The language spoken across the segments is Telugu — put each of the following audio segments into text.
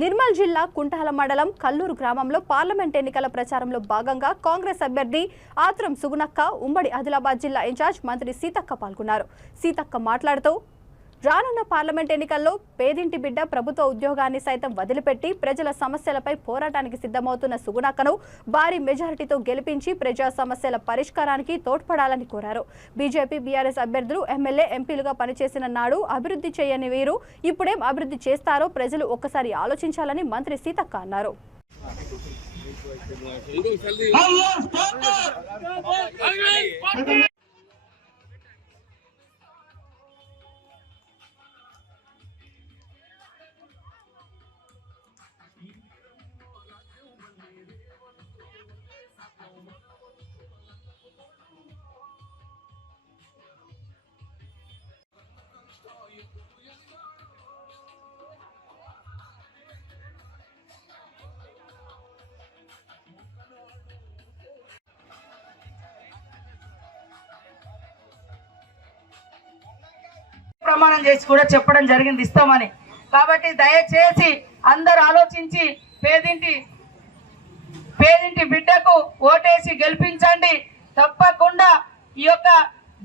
నిర్మల్ జిల్లా కుంటాల మండలం కల్లూరు గ్రామంలో పార్లమెంట్ ఎన్నికల ప్రచారంలో భాగంగా కాంగ్రెస్ అభ్యర్థి ఆత్రం సుగుణక్క ఉమ్మడి ఆదిలాబాద్ జిల్లా ఇన్ఛార్జ్ మంత్రి సీతక్క పాల్గొన్నారు. సీతక్క మాట్లాడుతూ రానున్న పార్లమెంట్ ఎన్నికల్లో పేదింటి బిడ్డ ప్రభుత్వ ఉద్యోగాన్ని సైతం వదిలిపెట్టి ప్రజల సమస్యలపై పోరాటానికి సిద్ధమవుతున్న సుగుణక్కను భారీ మెజారిటీతో గెలిపించి ప్రజా సమస్యల పరిష్కారానికి తోడ్పడాలని కోరారు. బీజేపీ బీఆర్ఎస్ అభ్యర్థులు ఎమ్మెల్యే ఎంపీలుగా పనిచేసిన నాడు అభివృద్ధి చేయని వీరు ఇప్పుడేం అభివృద్ధి చేస్తారో ప్రజలు ఒక్కసారి ఆలోచించాలని మంత్రి సీతక్క అన్నారు. ప్రమాణం చేసి కూడా చెప్పడం జరిగింది ఇస్తామని. కాబట్టి దయచేసి అందరూ ఆలోచించి పేదింటి బిడ్డకు ఓటేసి గెలిపించండి. తప్పకుండా ఈ యొక్క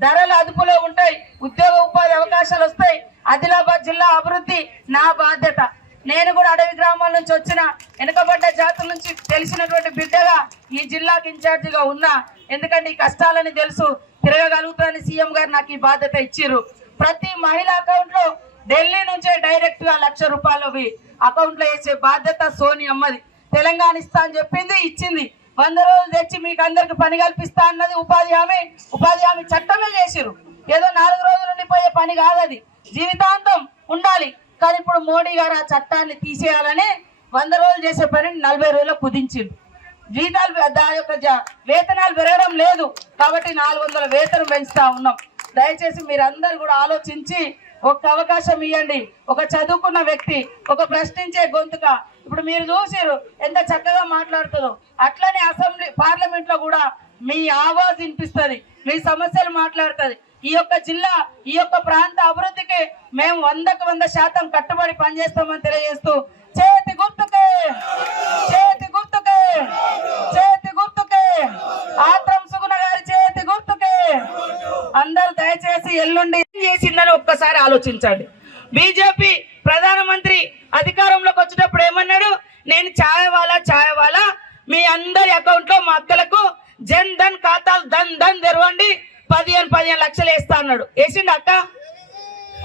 ధరలు అదుపులో ఉంటాయి, ఉద్యోగ ఉపాధి అవకాశాలు వస్తాయి. ఆదిలాబాద్ జిల్లా అభివృద్ధి నా బాధ్యత. నేను కూడా అడవి గ్రామాల నుంచి వచ్చిన వెనుకబడ్డ జాతుల నుంచి తెలిసినటువంటి బిడ్డగా ఈ జిల్లాకి ఇన్ఛార్జిగా ఉన్నా. ఎందుకంటే ఈ కష్టాలని తెలుసు, తిరగగలుగుతానని సీఎం గారు నాకు ఈ బాధ్యత ఇచ్చిర్రు. ప్రతి మహిళ అకౌంట్ లో ఢిల్లీ నుంచే డైరెక్ట్ గా 1,00,000 రూపాయలు అకౌంట్ లో వేసే బాధ్యత సోని అమ్మది. తెలంగాణ ఇస్తా అని చెప్పింది, ఇచ్చింది. 100 రోజులు తెచ్చి మీకు అందరికి పని కల్పిస్తా అన్నది ఉపాధి హామీ చట్టమే చేసిరు. ఏదో 4 రోజులు ఉండిపోయే పని కాదది, జీవితాంతం ఉండాలి. కానీ ఇప్పుడు మోడీ గారు ఆ చట్టాన్ని తీసేయాలని 100 రోజులు చేసే పనిని 40 రోజుల్లో కుదించింది. జీతాలు దాని యొక్క వేతనాలు పెరగడం లేదు కాబట్టి 400 వేతనం పెంచుతా ఉన్నాం. దయచేసి మీరందరూ కూడా ఆలోచించి ఒక అవకాశం ఇవ్వండి. ఒక చదువుకున్న వ్యక్తి, ఒక ప్రశ్నించే గొంతుక. ఇప్పుడు మీరు చూసిరు ఎంత చక్కగా మాట్లాడుతుందో, అట్లనే అసెంబ్లీ పార్లమెంట్ లో కూడా మీ ఆవాజ్ వినిపిస్తుంది, మీ సమస్యలు మాట్లాడుతుంది. ఈ యొక్క జిల్లా, ఈ యొక్క ప్రాంత అభివృద్ధికి మేము 100% కట్టుబడి పనిచేస్తామని తెలియజేస్తూ చేతి గుర్తుకే ఆత్రం సుగుణ గారి చేతి గుర్తుకే అందరూ దయచేసి ఎల్లుండి చేసిందని ఒక్కసారి ఆలోచించండి. బీజేపీ ప్రధానమంత్రి అధికారంలోకి వచ్చేటప్పుడు ఏమన్నాడు? నేను ఛాయ్ వాలా మీ అందరి అకౌంట్ లో మా అక్కలకు జన్ ధన్ ఖాతాలు ధన్ తెరవండి, 15 లక్షలు వేస్తా అన్నాడు. వేసిండు అక్క?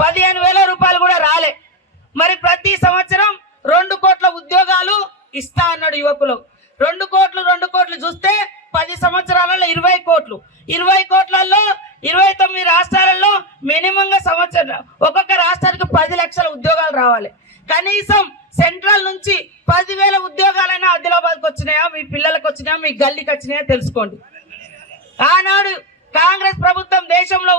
15,000 రూపాయలు కూడా రాలే. మరి ప్రతి సంవత్సరం 2 కోట్ల ఉద్యోగాలు ఇస్తా అన్నాడు యువకులు. 2 కోట్లు చూస్తే 10 సంవత్సరాలలో 20 కోట్లు. 20 కోట్లలో 29 రాష్ట్రాలలో మినిమంగా సంవత్సరం ఒక్కొక్క రాష్ట్రానికి 10 లక్షల ఉద్యోగాలు రావాలి. కనీసం సెంట్రల్ నుంచి 10,000 ఉద్యోగాలైనా ఆదిలాబాద్కి వచ్చినాయా, మీ పిల్లలకు వచ్చినాయా, మీ గల్లీకి వచ్చినాయా తెలుసుకోండి. ఆనాడు కాంగ్రెస్ ప్రభుత్వం దేశంలో